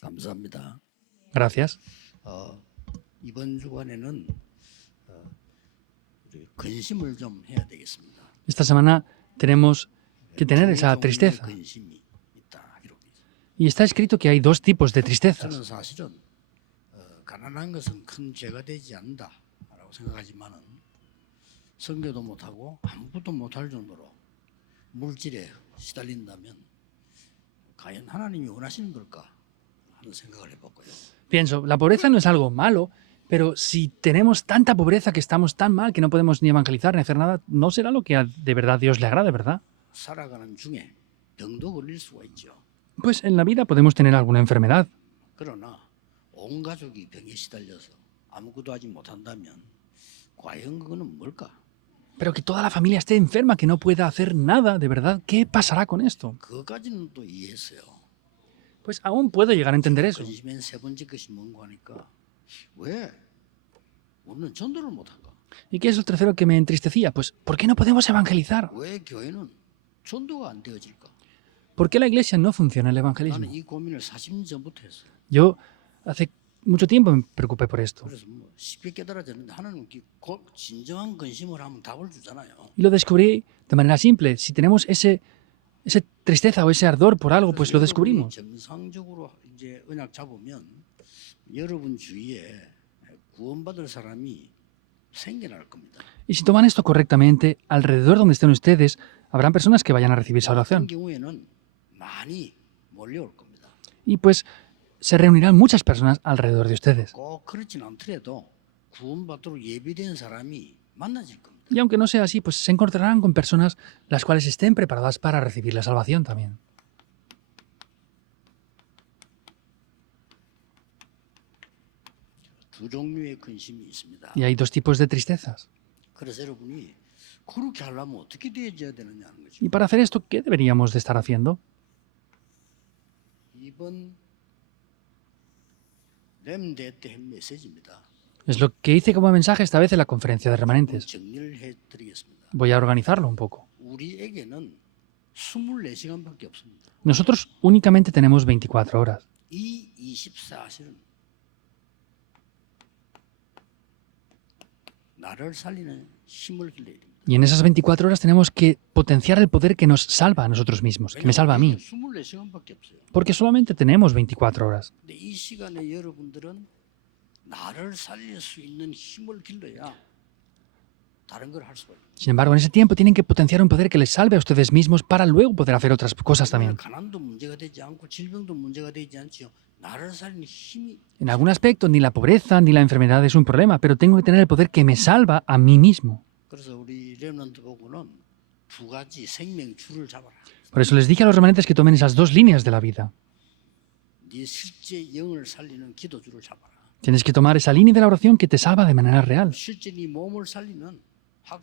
감사합니다. Gracias. 이번 주간에는 우리 근심을 좀 해야 되겠습니다. Esta semana tenemos que tener 두 esa 종류의 tristeza. 근심이 있다 기록이 있어요. Y está escrito que hay dos tipos de tristezas. 저는 사실은 가난한 것은 큰 죄가 되지 않는다라고 생각하지만은 선교도 못하고 아무것도 못할 정도로 물질에 시달린다면 과연 하나님이 원하시는 걸까 하는 생각을 해봤고요. Pienso, la pobreza no es algo malo, pero si tenemos tanta pobreza que estamos tan mal que no podemos ni evangelizar ni hacer nada, ¿no será lo que de verdad Dios le agrade, verdad? 살아가는 중에 병도 걸릴 수가 있죠. Pues en la vida podemos tener alguna enfermedad, 그러나 온 가족이 병에 시달려서 아무것도 하지 못한다면 과연 그거는 뭘까? pero que toda la familia esté enferma, que no pueda hacer nada, de verdad, ¿qué pasará con esto? 그거까지는 또 이해했어요. Pues aún puedo llegar a entender eso. 근심의 세 번째 것이 뭔가 하니까 왜 우리는 전도를 못한가? ¿Y qué es el tercero que me entristecía? Pues, ¿por qué no podemos evangelizar? 왜 교회는 전도가 안 되어질까? ¿Por qué la iglesia no funciona el evangelismo? 나는 이 고민을 40년 전부터 했어요. Yo hace mucho tiempo me preocupé por esto. 그래서 뭐 쉽게 깨달아졌는데 하나님 진정한 근심을 하면 답을 주잖아요. Y lo descubrí de manera simple. Si tenemos esa tristeza o ese ardor por algo, pues lo descubrimos. 정상적으로 이제 언약 잡으면 여러분 주위에 구원받을 사람이 생겨날 겁니다. Y si toman esto correctamente, alrededor donde estén ustedes, habrán personas que vayan a recibir 같은 salvación. 경우에는 많이 몰려올 겁니다. Y pues se reunirán muchas personas alrededor de ustedes. 꼭 그렇진 않더라도 구원받도록 예비된 사람이 만나질 겁니다. Y aunque no sea así, pues se encontrarán con personas las cuales estén preparadas para recibir la salvación también. 두 종류의 근심이 있습니다. Y hay dos tipos de tristezas. 그래서 여러분이 그렇게 하려면 어떻게 되어야 되느냐는 거죠. Y para hacer esto, ¿qué deberíamos de estar haciendo? 이번 렘대 때 한 메시지입니다. Es lo que hice como mensaje esta vez en la conferencia de remanentes. 정리를 해드리겠습니다. Voy a organizarlo un poco. 우리에게는 24시간밖에 없습니다. Nosotros únicamente tenemos 24 horas. 이 24시는 나를 살리는 힘을 길러야 됩니다. Y en esas 24 horas tenemos que potenciar el poder que nos salva a nosotros mismos, que me salva a mí. 24시간밖에 없어요. Porque solamente tenemos 24 horas. 근데 이 시간에 여러분들은 나를 살릴 수 있는 힘을 길러야 다른 걸 할 수가 있어요. Sin embargo, en ese tiempo tienen que potenciar un poder que les salve a ustedes mismos para luego poder hacer otras cosas también. 가난도 문제가 되지 않고 질병도 문제가 되지 않지요. 나를 살리는 힘이 En algún aspecto, ni la pobreza ni la enfermedad es un problema, pero tengo que tener el poder que me salva a mí mismo. 그래서 우리 렘넌트 보고는 두 가지 생명줄을 잡아라. Por eso les dije a los remanentes que tomen esas dos líneas de la vida. 네 실제 영을 살리는 기도줄을 잡아라. Tienes que tomar esa línea de la oración que te salva de manera real. 실제 네 몸을 살리는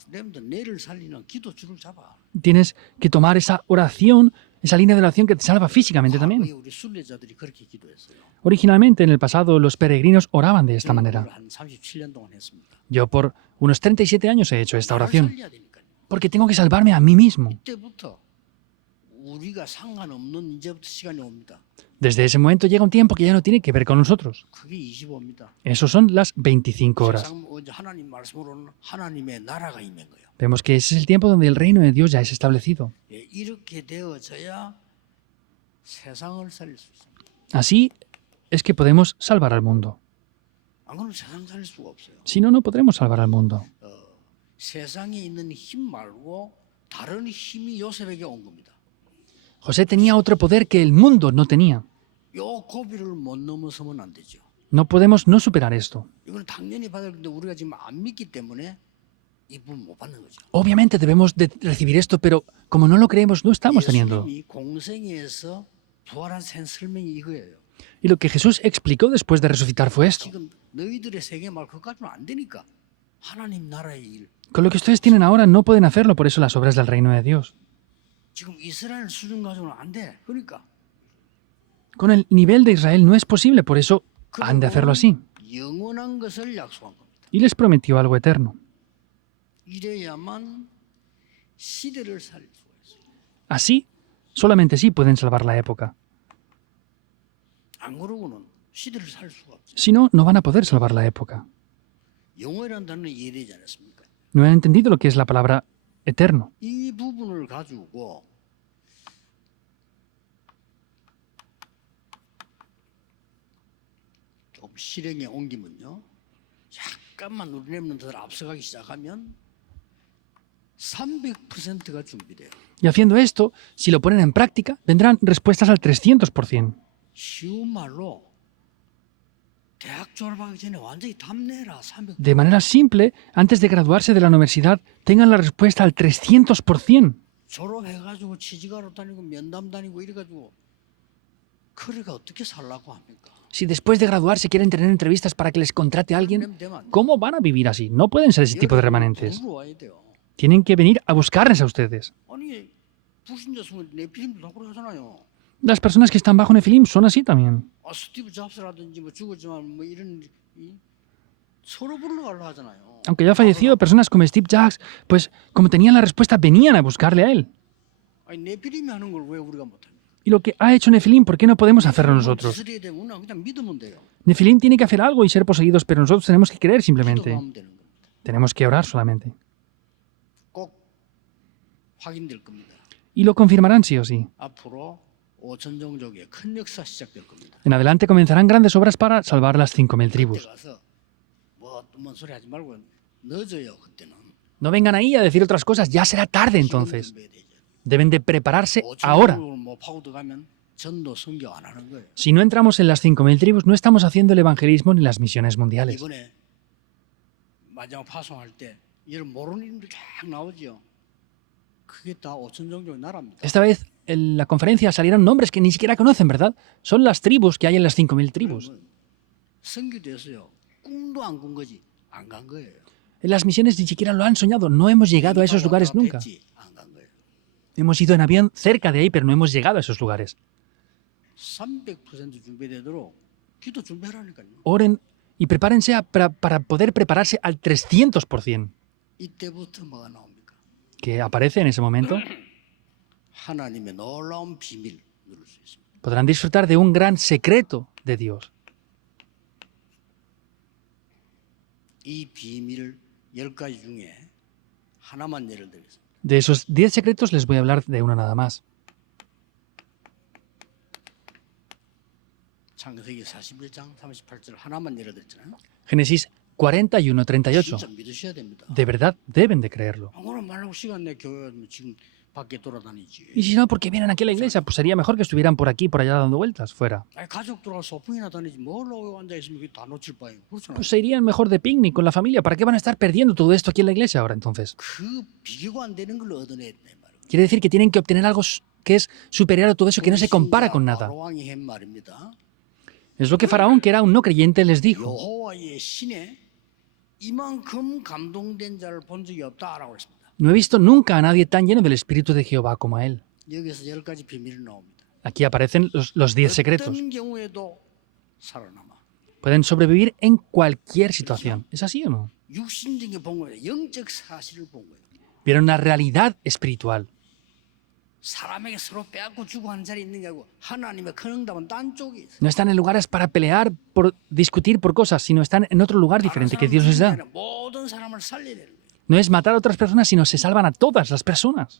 렘넌트 뇌를 살리는 기도줄을 잡아. Tienes que tomar esa oración, esa línea de oración que te salva físicamente también. 과거에 우리 순례자들이 그렇게 기도했어요. Originalmente, en el pasado, los peregrinos oraban de esta manera. 한 37년 동안 했습니다. Yo por unos 37 años he hecho esta 나를 oración, 살려야 되니까요. porque tengo que salvarme a mí mismo. 이때부터 우리가 상관없는 이제부터 시간이 옵니다. Desde ese momento llega un tiempo que ya no tiene que ver con nosotros. 그게 25입니다. Esos son las 25 horas. 하나님 말씀으로는 하나님의 나라가 임한 거예요. Vemos que ese es el tiempo donde el reino de Dios ya es establecido. 예, 이렇게 되어져야 세상을 살릴 수 있습니다. Así es que podemos salvar al mundo. 안 그러면 세상 살릴 수가 없어요. Si no, no podremos salvar al mundo. 세상에 있는 힘 말고 다른 힘이 요셉에게 온 겁니다. José tenía otro poder que el mundo no tenía. 요 고비를 못 넘어서면 안 되죠. No podemos no superar esto. 이건 당연히 받을 건데 우리가 지금 안 믿기 때문에 이 부분 못 받는 거죠. Obviamente debemos de recibir esto, pero como no lo creemos, no estamos teniendo. 예수님이 공생에서 부활하신 설명이 이거예요. Y lo que Jesús explicó después de resucitar fue esto. 지금 너희들의 세계 말 그까지는 안 되니까 하나님 나라의 일. Con lo que ustedes tienen ahora no pueden hacerlo, por eso las obras del reino de Dios. 지금 이스라엘 수준 가지고는 안 돼. 그러니까 Con el nivel de Israel no es posible, por eso han de hacerlo así. 영원한 것을 약속한 겁니다. Y les prometió algo eterno. 이래야만 시대를 살릴 수가 있어요. Así, solamente así pueden salvar la época. 안 그러고는 시대를 살 수가 없죠. Si no, no van a poder salvar la época. 영원이라는 단어는 이해되지 않았습니까? No han entendido lo que es la palabra eterno. 이 부분을 가지고 좀 실행에 옮기면요, 약간만 우리 랩런트들 앞서가기 시작하면 300%가 준비돼요. Y haciendo esto, si lo ponen en práctica, vendrán respuestas al 300%. 쉬운 말로 대학 졸업하기 전에 완전히 답내라 300%. De manera simple, antes de graduarse de la universidad, tengan la respuesta al 300%. 졸업해가지고 취직하러 다니고 면담 다니고 이래가지고 그래가 어떻게 살라고 합니까? Si después de graduarse quieren tener entrevistas para que les contrate a alguien, 되면 안 돼요. ¿cómo van a vivir así? No pueden ser ese tipo de remanentes. 돈으로 와야 돼요. Tienen que venir a buscarles a ustedes. 아니 부신자 승을 네피림도 다 그렇게 하잖아요. Las personas que están bajo Nefilim son así también. 아 스티브 잡스라든지 뭐 죽었지만 뭐 이런 서로 불러가려 하잖아요. Aunque ya ha fallecido, personas como Steve Jobs, pues como tenían la respuesta, venían a buscarle a él. 아니 네피림이 하는 걸 왜 우리가 못합니까? Y lo que ha hecho Nefilim, ¿por qué no podemos hacerlo nosotros? 지스려야 되면 그냥 믿으면 돼요. Nefilim tiene que hacer algo y ser poseídos, pero nosotros tenemos que creer simplemente. 기도하면 되는 겁니다. Tenemos que orar solamente. 꼭 확인될 겁니다. Y lo confirmarán sí o sí. 앞으로 5천 종족의 큰 역사 시작될 겁니다. En adelante comenzarán grandes obras para salvar las 5.000 그때 tribus. 가서 뭐먼 소리 하지 말고 늦어요 그때는. No vengan ahí a decir otras cosas, ya será tarde entonces. 준비해야 되죠. Deben de prepararse 5천 ahora. 종족을 뭐 파고 들어가면 전도 선교 안 하는 거예요. Si no entramos en las 5.000 tribus, no estamos haciendo el evangelismo ni las misiones mundiales. 이번에 마지막 파송할 때 이런 모르는 이름도 쫙 나오죠. 그게 다 5천 종족의 나라입니다. Esta vez en la conferencia salieron nombres que ni siquiera conocen, ¿verdad? Son las tribus que hay en las 5.000 tribus. 선교돼서요. 꿈도 안 꾼 거지. 안 간 거예요. En las misiones ni siquiera lo han soñado, no hemos llegado a esos lugares nunca. 됐지, 안 간 거예요. Hemos ido en avión cerca de ahí, pero no hemos llegado a esos lugares. 300% 준비되도록 기도 준비하라니까요. Oren y prepárense para poder prepararse al 300%. 이때부터 뭐가 나옵니까? Que aparece en ese momento. 하나님의 놀라운 비밀 누릴 수 있습니다. Podrán disfrutar de un gran secreto de Dios. 이 비밀 10가지 중에 하나만 예를 들겠습니다. De esos 10 secretos les voy a hablar de uno nada más. 창세기 41장 38절 하나만 예를 들었잖아요. Génesis 41:38. 진짜 믿으셔야 됩니다. De verdad deben de creerlo. 아무나 말하고 시간 내 교회 지금 밖에 돌아다니지. Y si no, ¿por qué vienen aquí a la iglesia? Pues sería mejor que estuvieran por aquí, por allá dando vueltas, fuera. 아니 가족들하고 소풍이나 다니지 뭘로 앉아 있으면 다 놓칠 바에 그렇잖아요. Pues se irían mejor de picnic con la familia. ¿Para qué van a estar perdiendo todo esto aquí en la iglesia ahora entonces? 그 비교가 안 되는 걸 얻어내야 돼 말이에요. Quiere decir que tienen que obtener algo que es superior a todo eso, que no se compara con nada. 바로왕이 한 말입니다. Es lo que Faraón, que era un no creyente, les dijo. 여호와의 신에 이만큼 감동된 자를 본 적이 없다라고 했습니다. No he visto nunca a nadie tan lleno del Espíritu de Jehová como a él. 여기서 10가지 비밀이 나옵니다. Aquí aparecen los 10 secretos. 어떤 경우에도 살아남아. Pueden sobrevivir en cualquier situación. ¿Es así o no? 육신적인 본 거예요. 영적 사실을 본 거예요. Vieron la realidad espiritual. 사람에게 서로 빼앗고 주고 한 자리 있는 게 아니고 하나님의 큰 응답은 딴 쪽에 있어요. No están en lugares para pelear, por discutir por cosas, sino están en otro lugar diferente que Dios les da. 모든 사람을 살려내는 거예요. No es matar a otras personas, sino se salvan a todas las personas.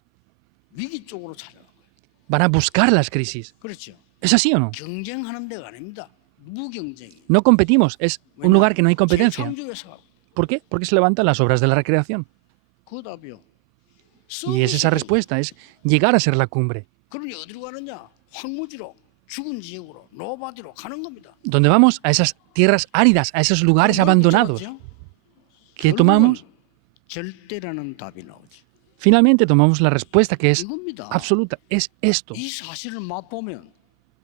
위기 쪽으로 찾아가는 거예요. Van a buscar las crisis. 그렇죠. ¿Es así o no? 경쟁하는 데가 아닙니다. 무경쟁이. No competimos, es un lugar que no hay competencia. 창조에서 ¿Por qué? Porque se levantan las obras de la recreación. 그 답이요. Y es esa respuesta, es llegar a ser la cumbre. 그러니 어디로 가느냐? 황무지로 죽은 지역으로 노바디로 가는 겁니다. ¿Dónde vamos? A esas tierras áridas, a esos lugares abandonados. ¿Qué tomamos? 절대라는 답이 나오지. Finalmente tomamos la respuesta que es 이겁니다. absoluta, es esto. 이 사실을 맛보면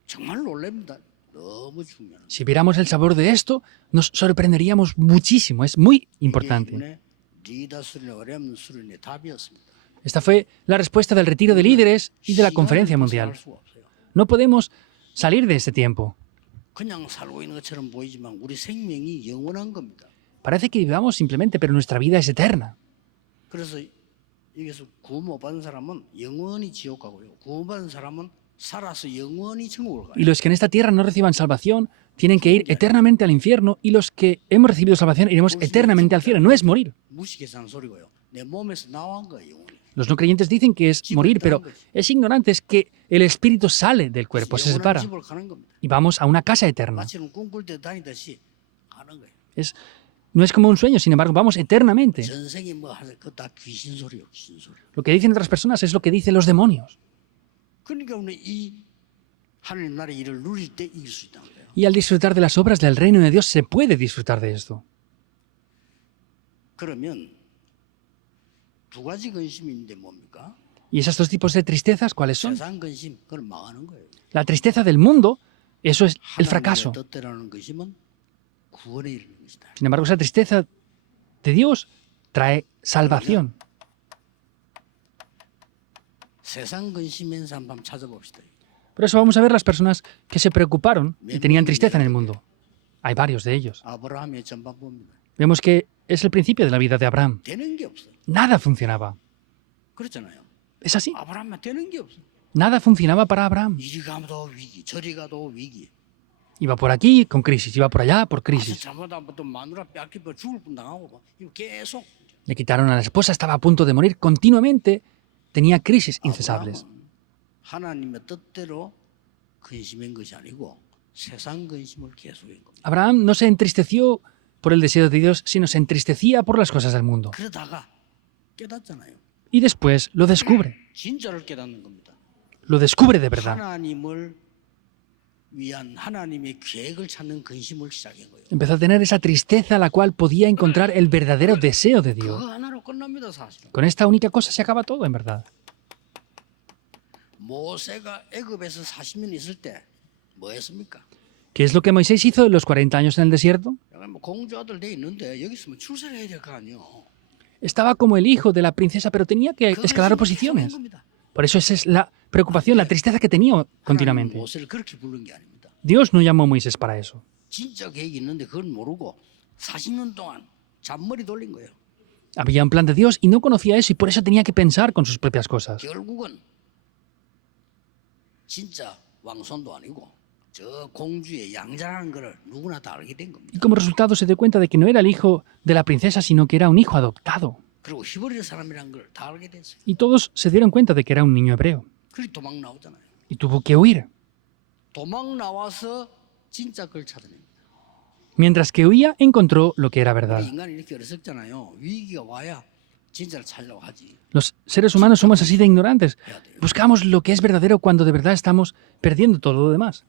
정말 놀랍니다. 너무 중요한. Si viéramos el sabor de esto, nos sorprenderíamos muchísimo, es muy importante. 이게 리더 수련회, 어려운 수련회 답이었습니다. Esta fue la respuesta del retiro de líderes y de la conferencia mundial. 할 수가 없어요. No podemos salir de este tiempo. 그냥 살고 있는 것처럼 보이지만 우리 생명이 영원한 겁니다. Parece que vivamos simplemente, pero nuestra vida es eterna. 그래서 여기서 구원 못 받은 사람은 영원히 지옥 가고요. 구원 받은 사람은 살아서 영원히 천국을 가요. Y los que en esta tierra no reciban salvación tienen que ir eternamente al infierno, y los que hemos recibido salvación iremos eternamente al cielo. No es morir. 무식해서 하는 소리고요. 내 몸에서 나온 거예요, 영원히. Los no creyentes dicen que es morir, pero es ignorante, es que el espíritu sale del cuerpo, se 영원한 separa, 집으로 가는 겁니다. y vamos a una casa eterna. 마치는 꿈꿀 때 다니듯이 가는 거예요. No es como un sueño, sin embargo, vamos eternamente. 전생에 뭐 하세요? 그거 다 귀신 소리요, 귀신 소리. Lo que dicen otras personas es lo que dicen los demonios. 그러니까 우리 이 하나님 나라의 일을 누릴 때 이길 수 있다는 거예요. Y al disfrutar de las obras del reino de Dios se puede disfrutar de esto. 그러면 두 가지 근심인데 뭡니까? ¿Y esos dos tipos de tristezas cuáles son? 세상 근심, 그건 망하는 거예요. La tristeza del mundo, eso es el 하나님의 fracaso. 뜻대로는 근심은 구원에 이르는 것이다. Sin embargo, esa tristeza de Dios trae salvación. 세상 근심인 사람 한번 찾아봅시다. Por eso vamos a ver las personas que se preocuparon y tenían tristeza en el mundo. Hay varios de ellos. 아브라함의 전반 봅니다. Vemos que es el principio de la vida de Abraham. 되는 게 없어요. Nada funcionaba. 그렇잖아요. Es así. 아브라함은 되는 게 없어요. Nada funcionaba para Abraham. 이리 가도 위기, 저리 가도 위기. Iba por aquí con crisis, iba por allá por 아주 crisis. 잘못하면 또 마누라 뺏기고 죽을 뻔 당하고 이거 계속. Le quitaron a la esposa, estaba a punto de morir continuamente. Tenía crisis incesables. 아브라함은 하나님의 뜻대로 근심한 것이 아니고 세상 근심을 계속한 겁니다. Abraham no se entristeció por el deseo de Dios, sino se entristecía por las cosas del mundo. 그러다가 깨닫잖아요. Y después lo descubre. 진짜를 깨닫는 겁니다. Lo descubre de verdad. 하나님을 위한 하나님의 계획을 찾는 근심을 시작한 거예요. Empezó a tener esa tristeza a la cual podía encontrar el verdadero deseo de Dios. 그거 하나로 끝납니다, 사실은. Con esta única cosa se acaba todo, en verdad. 모세가 애굽에서 40년 있을 때 뭐 했습니까? ¿Qué es lo que Moisés hizo en los 40 años en el desierto? 내가 뭐 공주 아들 돼 있는데 여기 있으면 출세를 해야 될 거 아니에요. Estaba como el hijo de la princesa, pero tenía que 그 escalar 근심을 posiciones. 계속한 겁니다. Por eso esa es la preocupación, la tristeza que tenía 하나님 continuamente. 모세를 그렇게 부른 게 아닙니다. Dios no llamó a Moisés para eso. 진짜 계획이 있는데 그걸 모르고 40년 동안 잔머리 돌린 거예요. Había un plan de Dios y no conocía eso, y por eso tenía que pensar con sus propias cosas. 결국은 진짜 왕손도 아니고 저 공주의 양자라는 걸 누구나 다 알게 된 Y 겁니다. como resultado se dio cuenta de que no era el hijo de la princesa, sino que era un hijo adoptado. 그리고 히브리 사람이라는 걸 다 알게 됐어요. Y todos se dieron cuenta de que era un niño hebreo. 그리 도망 나오잖아요. Y tuvo que huir. 도망 나와서 진짜 걸 찾아냅니다. Mientras que huía, encontró lo que era verdad. 우리 인간이 이렇게 어리석잖아요. 위기가 와야 진짜를 찾으려고 하지. Los seres humanos somos así de ignorantes. 해야 돼요. Buscamos lo que es verdadero cuando de verdad estamos perdiendo todo lo demás.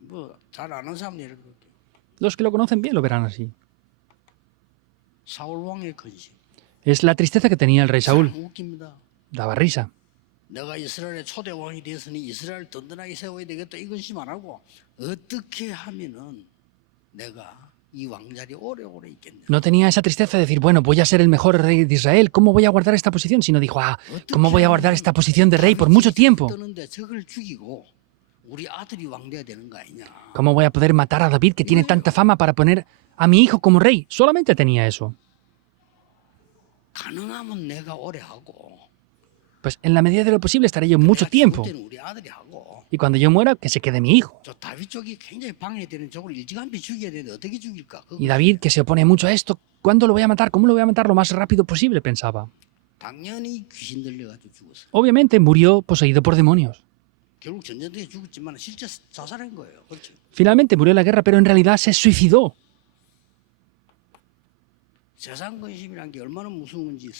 뭐 잘 아는 사람은 이렇게 볼게요. Los que lo conocen bien lo verán así. 사울 왕의 근심. Es la tristeza que tenía el rey Saúl. 참 웃깁니다. Daba risa. 내가 이스라엘의 초대 왕이 되었으니 이스라엘 든든하게 세워야 되겠다 이 근심 안 하고 어떻게 하면은 내가 이 왕자리 오래오래 있겠냐. No tenía esa tristeza de decir, bueno, voy a ser el mejor rey de Israel, ¿cómo voy a guardar esta posición? Sino dijo, ¿cómo voy a guardar esta posición de rey por mucho tiempo? 뜨는데 적을 죽이고 우리 아들이 왕 돼야 되는 거 아니냐. ¿Cómo voy a poder matar a David, que tiene tanta fama, para poner a mi hijo como rey? Solamente tenía eso. 가능하면 내가 오래 하고 Pues en la medida de lo posible estaré yo mucho 내가 tiempo. 죽을 때는 우리 아들이 하고 Y cuando yo muera, que se quede mi hijo. 저 다윗 쪽이 굉장히 방해되는 쪽을 일찌감치 죽여야 되는데 어떻게 죽일까? 그거 Y David, que se opone mucho a esto, ¿cuándo lo voy a matar? ¿Cómo lo voy a matar lo más rápido posible? Pensaba. 당연히 귀신 들려가지고 죽었어. Obviamente murió poseído por demonios. 결국 전쟁터에 죽었지만 실제 자살한 거예요. 그렇죠? Finalmente murió en la guerra, pero en realidad se suicidó. 세상 근심이란 게 얼마나 무서운 건지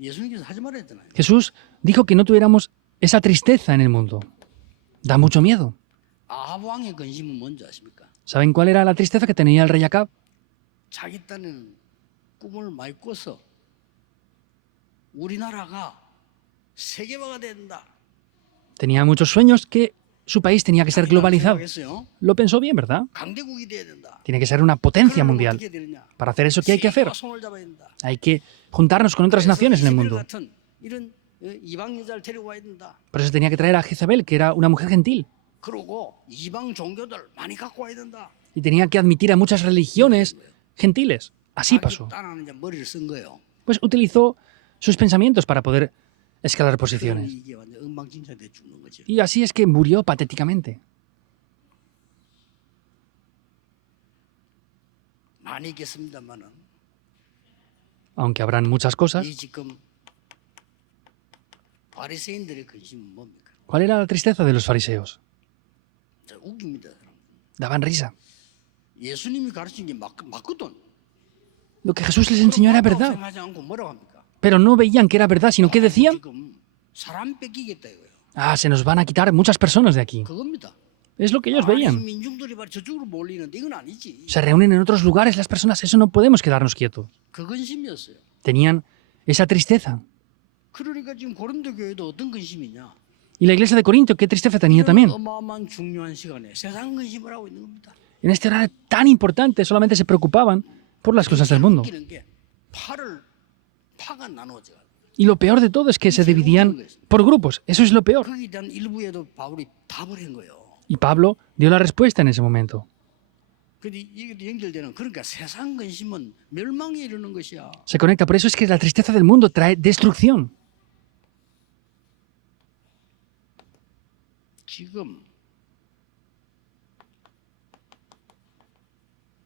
예수님께서 하지 말아야 되잖아요. Jesús dijo que no tuviéramos esa tristeza en el mundo. Da mucho miedo. 아합 왕의 근심은 뭔지 아십니까? ¿Saben cuál era la tristeza que tenía el rey Acab? 자기 딴에는 꿈을 많이 꿔서 우리나라가 세계화가 된다. Tenía muchos sueños que su país tenía que ser globalizado. 생각했어요. Lo pensó bien, ¿verdad? 강대국이 돼야 된다. Tiene que ser una potencia 그러려면 mundial. 어떻게 되느냐? Para hacer eso, ¿qué hay que hacer? 세계와 손을 잡아야 된다. Hay que juntarnos con otras naciones en el 이스라엘 mundo. 같은 이런 이방 여자를 데리고 와야 된다. Por eso tenía que traer a Jezabel, que era una mujer gentil. 그러고 이방 종교들 많이 갖고 와야 된다. Y tenía que admitir a muchas religiones gentiles. Así pasó. 딴 하는 이제 머리를 쓴 거예요. Pues utilizó sus pensamientos para poder escalar 그러니 posiciones. 이게 완전 엉망진창돼 죽는 거죠. Y así es que murió patéticamente. 많이 있겠습니다만은 Aunque habrán muchas cosas. 이 지금 바리새인들의 근심은 뭡니까? ¿Cuál era la tristeza de los fariseos? 자, 웃깁니다. 여러분. Daban risa. 예수님이 가르친 게 맞거든. Lo que Jesús les enseñó era 맞다고 verdad. 생각하지 않고 뭐라고 합니까? Pero no veían que era verdad, sino que decían, 지금 사람 뺏기겠다 이거예요. ah, se nos van a quitar muchas personas de aquí. 그겁니다. Es lo que ellos 아니, veían. 민중들이 말 저쪽으로 몰리는데 이건 아니지. Se reúnen en otros lugares las personas, eso no podemos quedarnos quietos. 그 근심이었어요. Tenían esa tristeza. 그러니까 지금 고린도 교회도 어떤 근심이냐? Y la iglesia de Corinto, qué tristeza tenía 이런 también. 어마어마한 중요한 시간에 세상 근심을 하고 있는 겁니다. En este horario tan importante solamente se preocupaban por las cosas del mundo. 웃기는 게 파가 나눠져. Y lo peor de todo es que se dividían por grupos. Eso es lo peor. 거기에 대한 일부에도 바울이 답을 한 거예요. Y Pablo dio la respuesta en ese momento. 근데 이게 연결되는 그러니까 세상 근심은 멸망에 이르는 것이야. Se conecta. Por eso es que la tristeza del mundo trae destrucción. 지금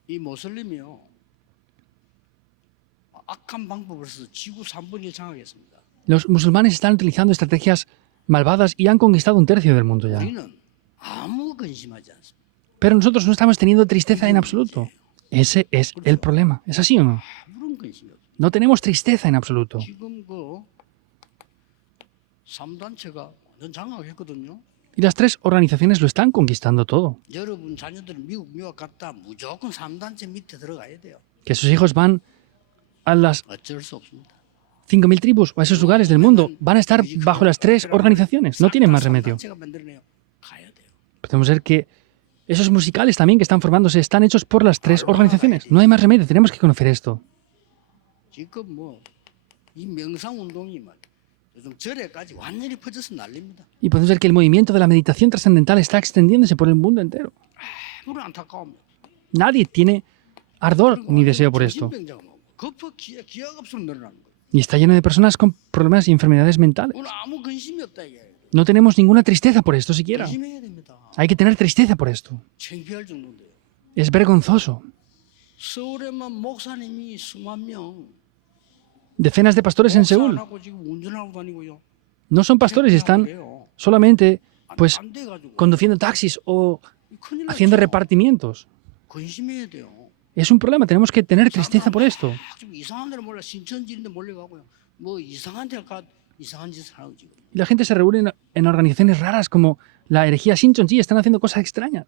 이 모슬림이요 악한 방법을 써서 지구 3분의 1 장악했습니다. Los musulmanes están utilizando estrategias malvadas y han conquistado un tercio del mundo ya. 우리는 아무 근심하지 않습니다. Pero nosotros no estamos teniendo tristeza en absoluto. Ese es el problema. ¿Es así o no? 아무런 근심이 없어요. No tenemos tristeza en absoluto. 지금 그 3단체가 완전 장악했거든요. Y las tres organizaciones lo están conquistando todo. 여러분 자녀들은 미국 유학 갔다 무조건 3단체 밑에 들어가야 돼요. Que sus hijos van a las 어쩔 수 없습니다. 5.000 tribus o a esos lugares del mundo. Van a estar bajo las tres organizaciones. No tienen más remedio. 3단체가 만들어내요. 가야 돼요. Podemos ver que esos musicales también que están formándose están hechos por las tres organizaciones. No hay más remedio. Tenemos que conocer esto. 지금 뭐 이 명상 운동이 막 요즘 절에까지 완전히 퍼져서 난립니다. Y podemos ver que el movimiento de la meditación trascendental está extendiéndose por el mundo entero. 아무런 안타까움이 Nadie tiene ardor ni deseo por esto. 정신병자가 뭐 급하 기하급수로 늘어나는 거예요. Y está lleno de personas con problemas y enfermedades mentales. 오늘 아무 근심이 없다 이게. No tenemos ninguna tristeza por esto siquiera. 근심해야 됩니다. Hay que tener tristeza por esto. 창피할 정도인데요. Es vergonzoso. 서울에만 목사님이 수만 명 Decenas de pastores en 목사 안 Seúl 하고 지금 운전하고 다니고요. no son pastores y están 그래요. solamente pues 안 돼가지고 conduciendo taxis o 큰일 haciendo 났죠. repartimientos. 근심해야 돼요. Es un problema, tenemos que tener tristeza por esto. 좀 이상한 데로 몰려 신천지인데 몰려가고요. 뭐 이상한 데 가 이상한 짓을 하고 지금. Y la gente se reúne en organizaciones raras como la herejía Shincheonji, están haciendo cosas extrañas.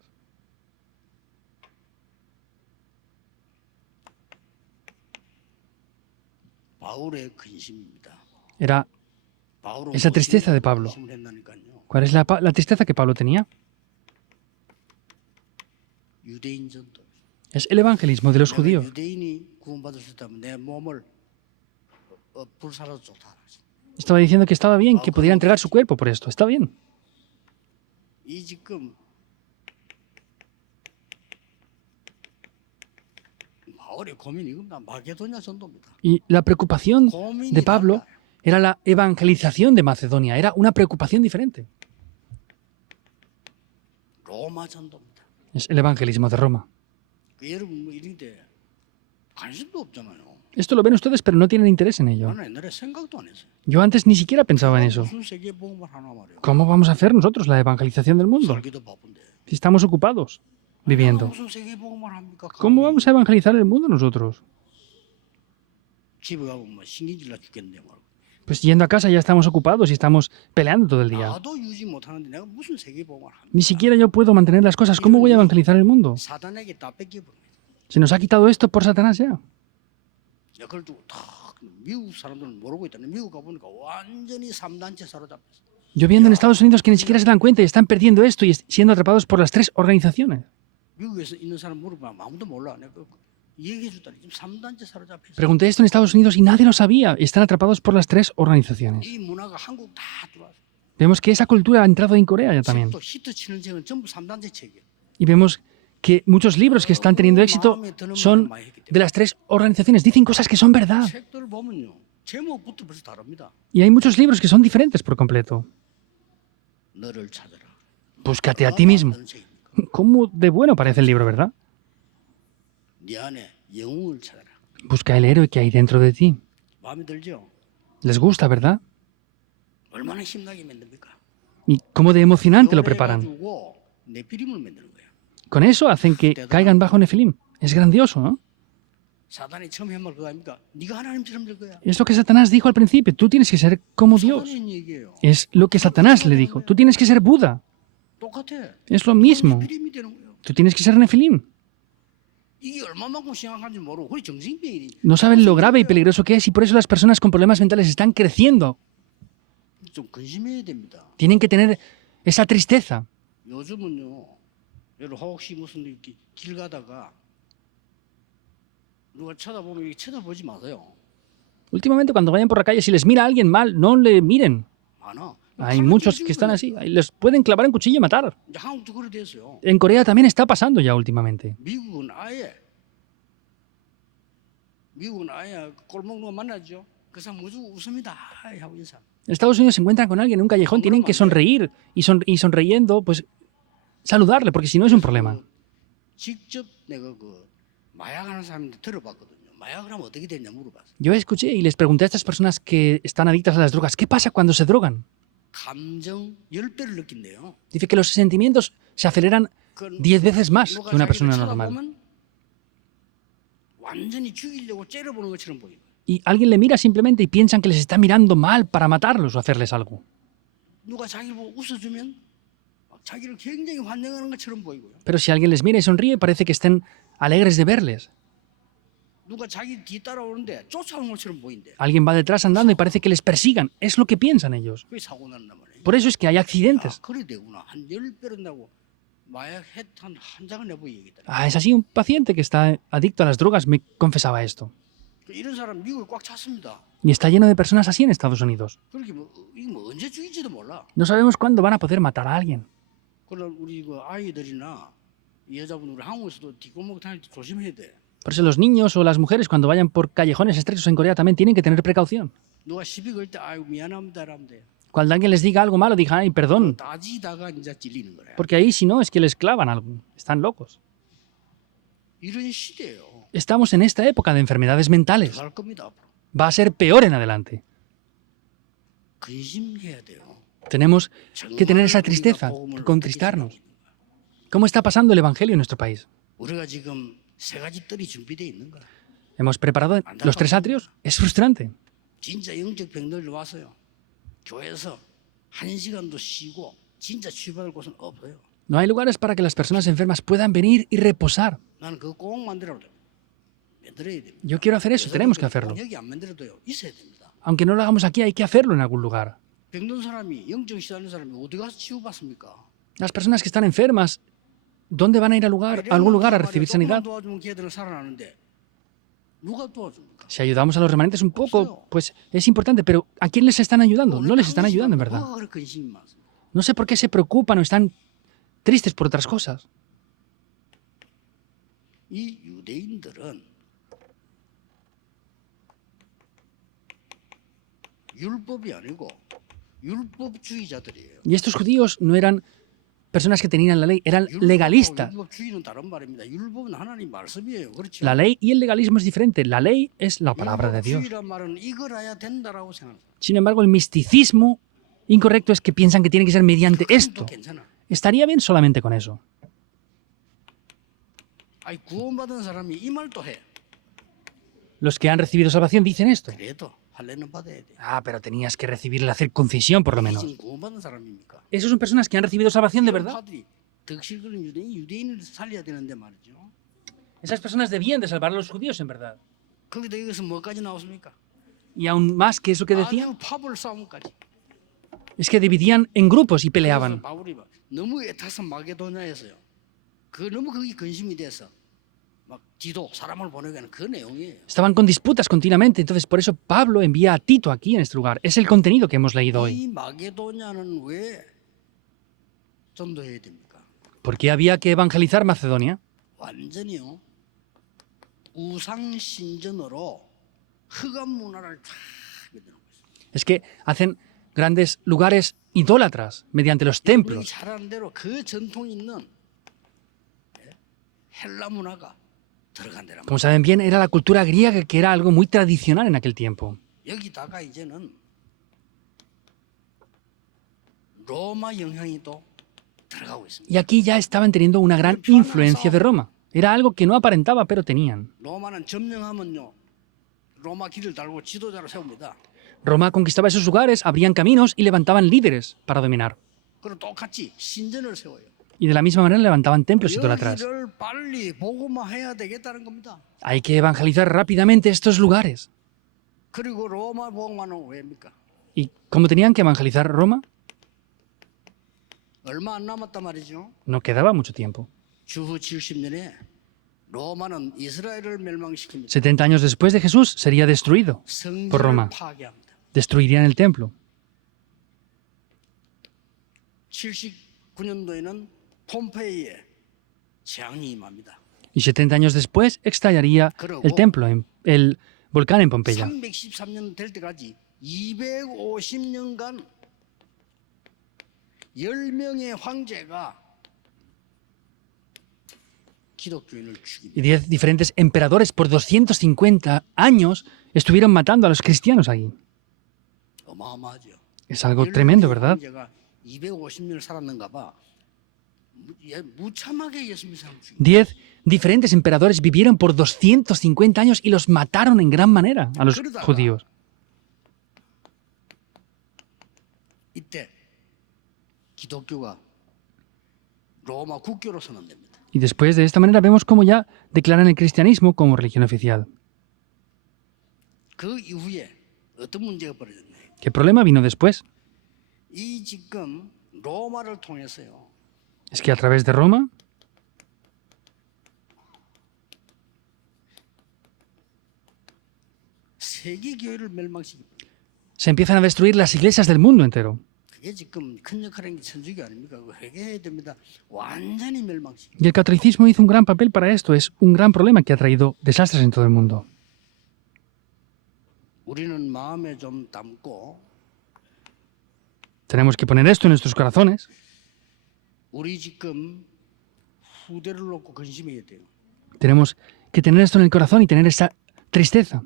바울의 근심입니다. Era 바울은 esa tristeza de Pablo. 근심을 했다니까요. ¿Cuál es la tristeza que Pablo tenía? 유대인 전도. Es el evangelismo de los 내가 judíos. 유대인이 구원받을 수 있다면 내 몸을 불사라도 좋다. Estaba diciendo que estaba bien que pudiera entregar su cuerpo por esto. Está bien. 이 지금 바울의 고민이 이겁니다. 마게도냐 전도입니다. Y la preocupación 고민이 de Pablo 달라요. era la evangelización de Macedonia. Era una preocupación diferente. 로마 전도입니다. Es el evangelismo de Roma. 그 여러분 뭐 이런데 관심도 없잖아요. Esto lo ven ustedes, pero no tienen interés en ello. 나는 옛날에 생각도 안 했어요. Yo antes ni siquiera pensaba en eso. 무슨 세계 복음을 하나 말이에요. ¿Cómo vamos a hacer nosotros la evangelización del mundo? 살기도 바쁜데. Si estamos ocupados viviendo. 무슨 세계 복음을 합니까? ¿Cómo vamos a evangelizar el mundo nosotros? 집에 가면 뭐 신경질 나 죽겠는데 말고. Pues yendo a casa ya estamos ocupados y estamos peleando todo el día. 나도 유지 못하는데 내가 무슨 세계 복음을 합니까? Ni siquiera yo puedo mantener las cosas. ¿Cómo voy a evangelizar el mundo? 사단에게 다 뺏겨버립니다. Se nos ha quitado esto por Satanás ya. 그걸 두고 다 미국 사람들은 모르고 있다네. 미국 가보니까 완전히 3단체 사로잡혔어. Yo viendo en Estados Unidos que ni siquiera se dan cuenta y están perdiendo esto y siendo atrapados por las tres organizaciones. 미국에서 있는 사람 물어보면 아무도 몰라. 내가 얘기해 줬다니 지금 3단체 사로잡혔어. Pregunté esto en Estados Unidos y nadie lo sabía. Están atrapados por las tres organizaciones. 이 문화가 한국 다 들어왔어. Vemos que esa cultura ha entrado en Corea ya también. 또 히트 치는 책은 전부 3단체 책이야. Y vemos que muchos libros que están teniendo éxito son de las tres organizaciones. Dicen cosas que son verdad. 책들 보면요. 제목부터 벌써 다릅니다. Y hay muchos libros que son diferentes por completo. 너를 찾아라. Búscate a ti mismo. 어떤 책입니까? ¿Cómo de bueno parece el libro, verdad? 네 안에 영웅을 찾아라. Busca el héroe que hay dentro de ti. 마음에 들죠? Les gusta, ¿verdad? 얼마나 힘나게 만듭니까? Y cómo de emocionante lo 이걸 preparan. 해가지고 네피림을 만드는 거예요. Con eso hacen que caigan bajo Nefilim. Es grandioso, ¿no? 사단이 처음 한 말 그거 아닙니까? 네가 하나님처럼 될 거야. Es lo que Satanás dijo al principio. Tú tienes que ser como Dios. 사단이 얘기예요. Es lo que Satanás le dijo. Tú tienes que ser Buda. 똑같아. Es lo mismo. 네피림이 되는 거예요. Tú tienes que ser Nefilim. 이게 얼마만큼 심각한지 모르고 우리 정신병이 No saben lo grave y peligroso que es y por eso las personas con problemas mentales están creciendo. 좀 근심해야 됩니다. Tienen que tener esa tristeza. 요즘은요. 여러분 혹시 무슨 이렇게 길 가다가 누가 쳐다보면 이렇게 쳐다보지 마세요. Últimamente cuando vayan por la calle, si les mira a alguien mal, no le miren. 많아. Hay muchos que están así. Les pueden clavar un cuchillo y matar. 이제 한국도 그래 됐어요. En Corea también está pasando ya últimamente. 미국은 아예 꼴먹는 거 만나죠. 그 사람 무조건 웃습니다. 하이 하고 인사. En Estados Unidos se encuentran con alguien en un callejón, tienen que sonreír y sonriendo, pues saludarle, porque si no es un problema. 직접 내가 그 마약하는 사람한테 들어봤거든요. 마약을 하면 어떻게 되냐 물어봤어요. Yo escuché y les pregunté a estas personas que están adictas a las drogas, ¿qué pasa cuando se drogan? 감정 10배를 느낀대요. Dice que los sentimientos se aceleran 그 10 veces más 누가 que una 자기를 persona normal. 쳐다보면 완전히 죽이려고 째려보는 것처럼 보이고 Y alguien le mira simplemente y piensan que les está mirando mal para matarlos o hacerles algo. 누가 자기를 보고 웃어주면 막 자기를 굉장히 환영하는 것처럼 보이고요. Pero si alguien les mira y sonríe, parece que estén alegres de verles. 누가 자기 뒤 따라오는데 쫓아오는 것처럼 보인대. Alguien va detrás andando y parece que les persigan. Es lo que piensan ellos. 그게 사고 난단 말이에요. Por eso es que hay 아, accidentes. 그래 되구나. 한 10배를 나고 마약 한 장을 내보이 얘기더라. Ah, es así, un paciente que está adicto a las drogas me confesaba esto. 이런 사람 미국에 꽉 찼습니다. Y está lleno de personas así en Estados Unidos. 그렇게 이거 뭐 언제 죽일지도 몰라. No sabemos cuándo van a poder matar a alguien. 그러나 우리 그 아이들이나 이 여자분 우리 한국에서도 뒷골목 다닐 때 조심해야 돼. Por eso los niños o las mujeres cuando vayan por callejones estrechos en Corea también tienen que tener precaución. 누가 시비 걸 때 아이고 미안합니다 라면 돼. Cuando alguien les diga algo malo, digan, ay, perdón. 따지다가 이제 찔리는 거야. Porque ahí si no es que les clavan algo. Están locos. 이런 시대예요. Estamos en esta época de enfermedades mentales. 갈 겁니다 앞으로. Va a ser peor en adelante. 근심해야 돼요. Tenemos que tener esa 정말 tristeza, 우리가 복음을 que 어떻게 contristarnos. 전하고 ¿Cómo está pasando el Evangelio en nuestro país? 우리가 지금 세 가지 뜰이 준비되어 있는 거야. ¿Hemos preparado los 3 atrios? Es frustrante. 진짜 영적 병들들 왔어요. 교회에서 한 시간도 쉬고 진짜 치유받을 곳은 없어요. No hay lugares para que las personas enfermas puedan venir y reposar. 나는 그거 꼭 만들어야 돼. 만들어야 됩니다. Yo quiero hacer eso, tenemos que hacerlo. 여기 안 만들어도요. 있어야 됩니다. Aunque no lo hagamos aquí, hay que hacerlo en algún lugar. 병든 사람이 영적 시달린 사람이 어디 가서 치유받습니까? Las personas que están enfermas, ¿dónde van a ir a algún lugar a recibir sanidad? 도와주면 걔들은 살아나는데 누가 도와줍니까? Si ayudamos a los remanentes un poco, pues es importante, pero ¿a quién les están ayudando? No les están ayudando, en verdad. 뭐가 그렇게 근심이 많습니까? No sé por qué se preocupan o están tristes por otras cosas. 이 유대인들은 율법이 아니고 율법주의자들이에요. Y estos judíos no eran personas que tenían la ley, eran legalistas. 율법주의는 다른 말입니다. 율법은 하나님 말씀이에요. 그렇죠? La ley y el legalismo es diferente. La ley es la palabra de Dios. 율법주의란 말은 이거라야 된다라고 생각합니다. Sin embargo, el misticismo incorrecto es que piensan que tiene que ser mediante esto. 괜찮아. Estaría bien solamente con eso. 아니 구원받은 사람이 이 말도 해. Los que han recibido salvación dicen esto. 그래도 할례는 받아야 돼. Ah, pero tenías que recibir la circuncisión por lo menos. 지금 구원받은 사람입니까? Esos son personas que han recibido salvación de verdad. 파들이 덕실그런 유대인을 살려야 되는데 말이죠. Esas personas debían de salvar a los judíos en verdad. 거기다 여기서 뭐까지 나왔습니까? Y aún más que eso que decían, 아주 파벌 싸움까지. es que dividían en grupos y 그래서 peleaban. 바울이 너무 애타서 마게도냐에서요. 그 너무 거기 근심이 돼서 막 디도 사람을 보내게 하는 그 내용이에요. Estaban con disputas continuamente, entonces por eso Pablo envía a Tito aquí en este lugar. Es el contenido que hemos leído hoy. 이 마게도냐는 왜 전도해야 됩니까? ¿Por qué había que evangelizar Macedonia? 완전히요. 우상 신전으로 흑암 문화를 다 es que hacen grandes lugares idólatras mediante los 여러분이 templos. 잘 아는 대로 그 전통이 있는 헬라 문화가 들어간 데란 Como saben bien, era la cultura griega que era algo muy tradicional en aquel tiempo. 여기다가 이제는 로마 영향이 또 들어가고 있습니다. Y aquí ya estaban teniendo una gran influencia de Roma. Era algo que no aparentaba, pero tenían. 로마는 점령하면요, 로마 길을 달고 지도자를 세웁니다. Roma conquistaba esos lugares, abrían caminos y levantaban líderes para dominar. 그리고 똑같이 신전을 세워요. Y de la misma manera levantaban templos idólatras. 여기를 빨리 복음화해야 되겠다는 겁니다. Hay que evangelizar rápidamente estos lugares. 그리고 로마 복음화는 왜입니까? ¿Y cómo tenían que evangelizar Roma? 얼마 안 남았단 말이죠. No quedaba mucho tiempo. 주후 70년에 로마는 이스라엘을 멸망시킵니다. 70 años después de Jesús sería destruido. por Roma. 성전을 파괴합니다. Destruirían el templo. 79년도에는 폼페이에 재앙이 임합니다. Y 70 años después estallaría el templo, el volcán en Pompeya. 313년 될 때까지 250년간 10명의 황제가 기독교인을 죽입니다. Y 10 diferentes emperadores por 250 años estuvieron matando a los cristianos allí. 어마어마하죠. Es algo tremendo, ¿verdad? 황제가 250년을 살았는가 봐. 무참하게 예수님 사람 죽입니다. 10 diferentes emperadores vivieron por 250 años y los mataron en gran manera a los judíos. 이때 기독교가 로마 국교로 선언됩니다. Y después de esta manera vemos cómo ya declaran el cristianismo como religión oficial. 그 이후에 어떤 문제가 벌어졌나요? ¿Qué problema vino después? 이 지금 로마를 통해서요. Es que a través de Roma 세계 교회를 멸망시킵니다. se empiezan a destruir las iglesias del mundo entero. 그게 지금 큰 역할인 게 천주교 아닙니까? 그거 회개해야 됩니다. 완전히 멸망시킵니다. Y el catolicismo hizo un gran papel para esto. Es un gran problema que ha traído desastres en todo el mundo. 우리는 마음에 좀 담고 Tenemos que poner esto en nuestros corazones. 우리 지금 후대를 놓고 근심해야 돼요. Tenemos que tener esto en el corazón y tener esa tristeza.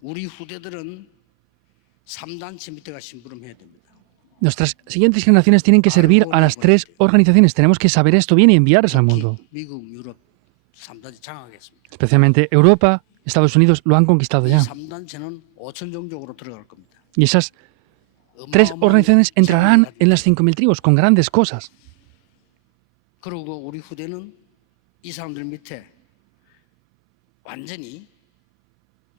우리 후대들은 3단체 밑에가 심부름해야 됩니다. Nuestras siguientes generaciones tienen que servir a las 3 organizaciones. Tenemos que saber esto bien y enviarlas al mundo. 미국, 유럽 3단체 장악했습니다. Especialmente Europa, Estados Unidos lo han conquistado 이 ya. 3단체는 5천 종족으로 들어갈 겁니다. Y esas 3 organizaciones entrarán en las 5.000 tribus con grandes cosas. 그리고 우리 후대는 이 사람들 밑에 완전히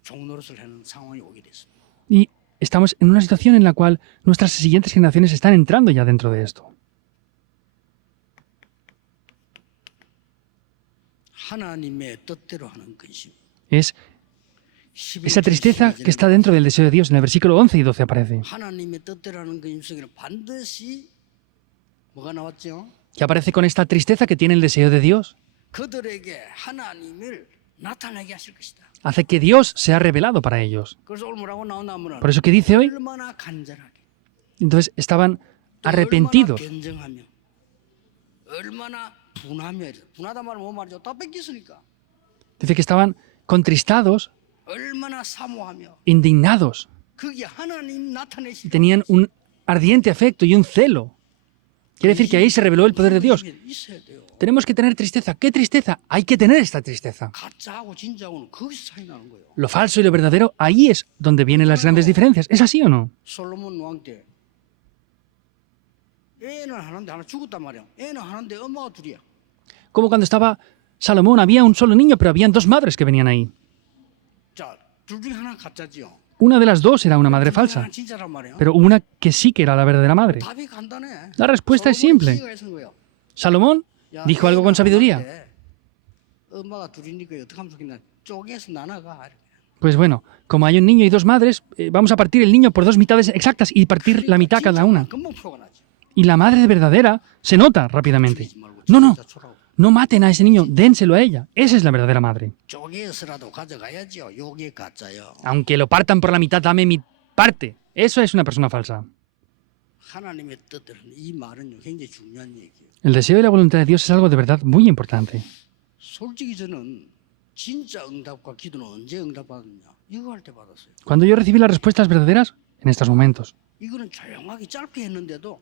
종노릇을 하는 상황이 오게 됐습니다. Y estamos en una situación en la cual nuestras siguientes generaciones están entrando ya dentro de esto. 하나님의 뜻대로 하는 근심. Es esa tristeza que está dentro del deseo de Dios. En el versículo 11 y 12 aparece. 하나님의 뜻대로 하는 근심 속에는 반드시 뭐가 나왔죠? Que aparece con esta tristeza que tiene el deseo de Dios. 그들에게 하나님을 나타나게 하실 것이다. Hace que Dios sea revelado para ellos. 그래서 오늘 뭐라고 나오냐면은 Por eso que dice hoy, 얼마나 간절하게, entonces estaban arrepentidos. 얼마나 변정하며, 얼마나 분하며, 분하다 말은 뭐 말이죠? 다 뺏겼으니까. Dice que estaban contristados, 얼마나 사모하며, indignados. 그게 하나님 나타내실 Tenían un ardiente afecto y un celo. Quiere decir que ahí se reveló el poder de Dios. 있어야 돼요. Tenemos que tener tristeza. ¿Qué tristeza? Hay que tener esta tristeza. 가짜하고 진짜하고는 거기서 차이 나는 거예요. Lo falso y lo verdadero, ahí es donde vienen las grandes diferencias. ¿Es así o no? 솔로몬 왕 때 애는 하나인데 하나 죽었단 말이야. 애는 하나인데 엄마가 둘이야. Como cuando estaba Salomón, había un solo niño, pero habían 2 madres que venían ahí. 자, 둘 중에 하나는 가짜지요. Una de las 2 era una madre 둘 중에 falsa, 하나는 진짜란 말이야. pero una que sí que era la verdadera madre. 답이 간단해. La respuesta es simple. 솔로몬이 지혜가 있는 거예요. Salomón 야, dijo algo con 애는 sabiduría. 하나인데 엄마가 둘이니까 어떻게 하면 좋겠나? 쪼개서 나눠가. Pues bueno, como hay un niño y 2 madres, vamos a partir el niño por 2 mitades exactas y partir la mitad cada una. 금방 표가 나지. Y la madre verdadera se nota rápidamente. 죽이지 말고 No, no, 진짜 초라고. no maten a ese niño, dénselo a ella. Esa es la verdadera madre. 쪼개서라도 가져가야지요. 요게 가짜요. Aunque lo partan por la mitad, dame mi aparte. Eso es una persona falsa. 하나님의 뜻대로 이 말은요 굉장히 중요한 얘기예요. El deseo y la voluntad de Dios es algo de verdad muy importante. 솔직히 저는 진짜 응답과 기도는 언제 응답받았냐? 이거 할 때 받았어요. Cuando yo recibí las respuestas verdaderas, en estos momentos. 이거는 조용하게 짧게 했는데도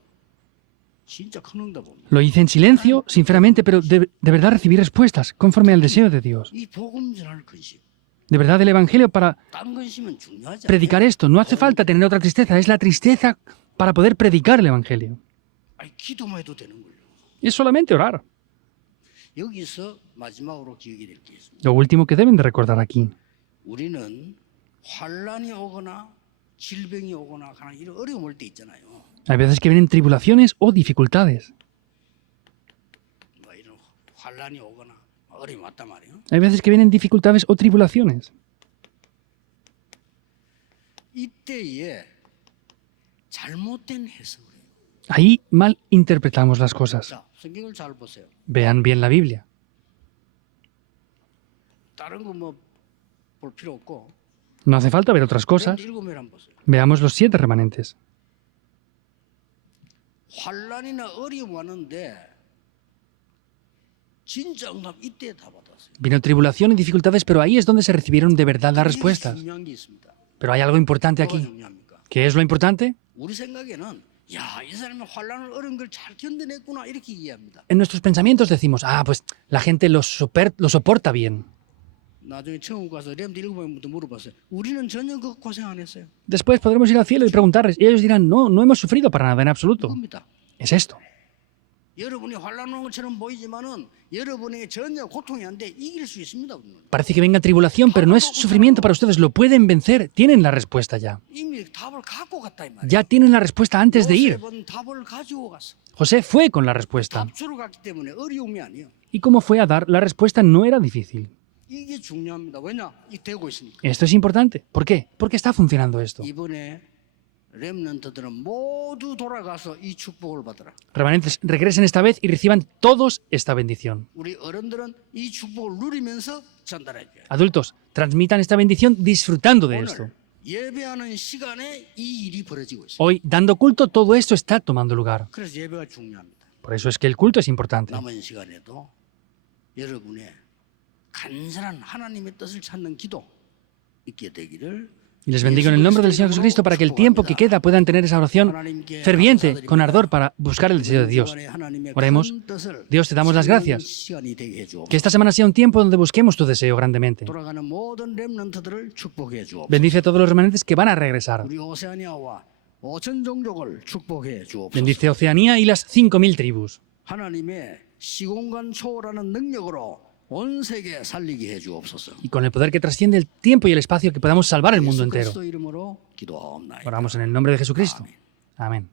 진짜 큰 응답 옵니다. Lo hice en silencio, sinceramente, pero de verdad recibí respuestas conforme al deseo de Dios. 이 복음 전할 근심. De verdad, el Evangelio para 다른 근심은 중요하지 않아요. predicar esto. No hace falta tener otra tristeza, es la tristeza para poder predicar el Evangelio. 아니, 기도만 해도 되는 거예요. Es solamente orar. 여기서 마지막으로 기억이 될 게 있습니다. Lo último que deben de recordar aquí. 우리는 환란이 오거나 질병이 오거나 하는 이런 어려움 올 때 있잖아요. Hay veces que vienen tribulaciones o dificultades. 뭐 이런 환란이 오거나 어려움이 왔단 말이에요. Hay veces que vienen dificultades o tribulaciones. 이때에 잘못된 해석을 해요. Ahí mal interpretamos las cosas. 자, 성경을 잘 보세요. Vean bien la Biblia. 다른 거 뭐 볼 필요 없고 No hace falta ver otras cosas. 일곱 명 한번 보세요. Veamos los 7 remanentes. 환란이나 어려움 왔는데 진짜 응답 이때 다 받았어요. Vino tribulación y dificultades, pero ahí es donde se recibieron de verdad las 이게 respuestas. 중요한 게 있습니다. Pero hay algo importante 뭐가 aquí. 중요합니까? ¿Qué es lo importante? 우리 생각에는 야, 이 사람이 환란을 어려운 걸 잘 견뎌냈구나 이렇게 이해합니다. En nuestros pensamientos decimos, pues la gente lo soporta bien. 나중에 천국 가서 렘드 일곱 명부터 물어봤어요. 우리는 전혀 그 고생 안 했어요. Después podremos ir al cielo y preguntarles, y ellos dirán, no, no hemos sufrido para nada en absoluto. 그겁니다. Es esto. 여러분이 환란 오는 것처럼 보이지만은 여러분에게 전혀 고통이 안 돼 이길 수 있습니다. 우리는. Parece que venga tribulación, pero no es sufrimiento para ustedes. Lo pueden vencer. Tienen la respuesta ya. 이미 답을 갖고 갔다 이 말이에요. Ya tienen la respuesta antes de ir. 요셉은 답을 가지고 갔어. José fue con la respuesta. 답주로 갔기 때문에 어려움이 아니에요. Y como fue a dar, la respuesta no era difícil. 이게 중요합니다. 왜냐? 이 되고 있으니까. Esto es importante. ¿Por qué? Porque está funcionando esto. 이번에 렘넌트들은 모두 돌아가서 이 축복을 받으라. Remanentes, regresen esta vez y reciban todos esta bendición. 우리 어른들은 이 축복을 누리면서 전달해 줘요. Adultos, transmitan esta bendición disfrutando de esto. 오늘 예배하는 시간에 이 일이 벌어지고 있어요. Hoy, dando culto, todo esto está tomando lugar. 그래서 예배가 중요합니다. Por eso es que el culto es importante. 남은 시간에도 여러분의 간절한 하나님의 뜻을 찾는 기도 있게 되기를 Y les bendigo en el nombre del Señor Jesucristo para que el tiempo que queda puedan tener esa oración ferviente, con ardor, para buscar el deseo de Dios. Oremos. Dios, te damos las gracias. Que esta semana sea un tiempo donde busquemos tu deseo grandemente. 돌아가는 모든 렘넌트들을 축복해 주옵소서. Bendice a todos los remanentes que van a regresar. 우리 오세아니아와 5천 종족을 축복해 주옵소서. Bendice Oceanía y las 5.000 tribus. 하나님의 시공간 초월하는 능력으로 온 세계 살리게 해 주옵소서. Y con el poder que trasciende el tiempo y el espacio, que podamos salvar el mundo 예수 entero. 그리스도 이름으로 기도하옵나이다. Oramos en el nombre de Jesucristo. Amén.